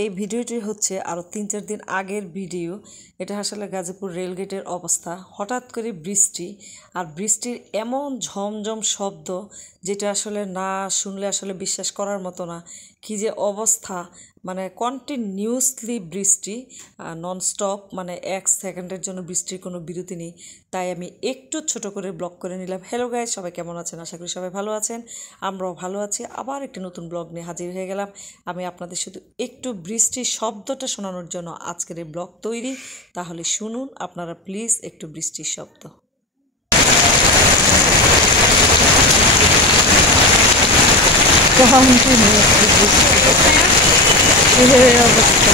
এই ভিডিওটি হচ্ছে আরও 3-4 দিন আগের ভিডিও। এটা আসলে গাজীপুর রেলগেটের অবস্থা। হঠাৎ করে বৃষ্টি, আর বৃষ্টির এমন ঝমঝম শব্দ যেটা আসলে না শুনলে আসলে বিশ্বাস করার মতো না। কী যে অবস্থা, মানে কন্টিনিউসলি বৃষ্টি, ননস্টপ, মানে 1 সেকেন্ডের জন্য বৃষ্টির কোনো বিরতি নেই। তাই আমি একটু ছোট করে ব্লগ করে নিলাম। হ্যালো গাইস, সবাই কেমন আছেন? আশা করি সবাই ভালো আছেন, আমরাও ভালো আছি। আবার একটি নতুন ব্লগ নিয়ে হাজির হয়ে গেলাম। আমি আপনাদের শুধু একটু বৃষ্টির শব্দটা শোনানোর জন্য আজকের এই ব্লগ তৈরি। তাহলে শুনুন আপনারা প্লিজ একটু বৃষ্টির শব্দ। অবস্থা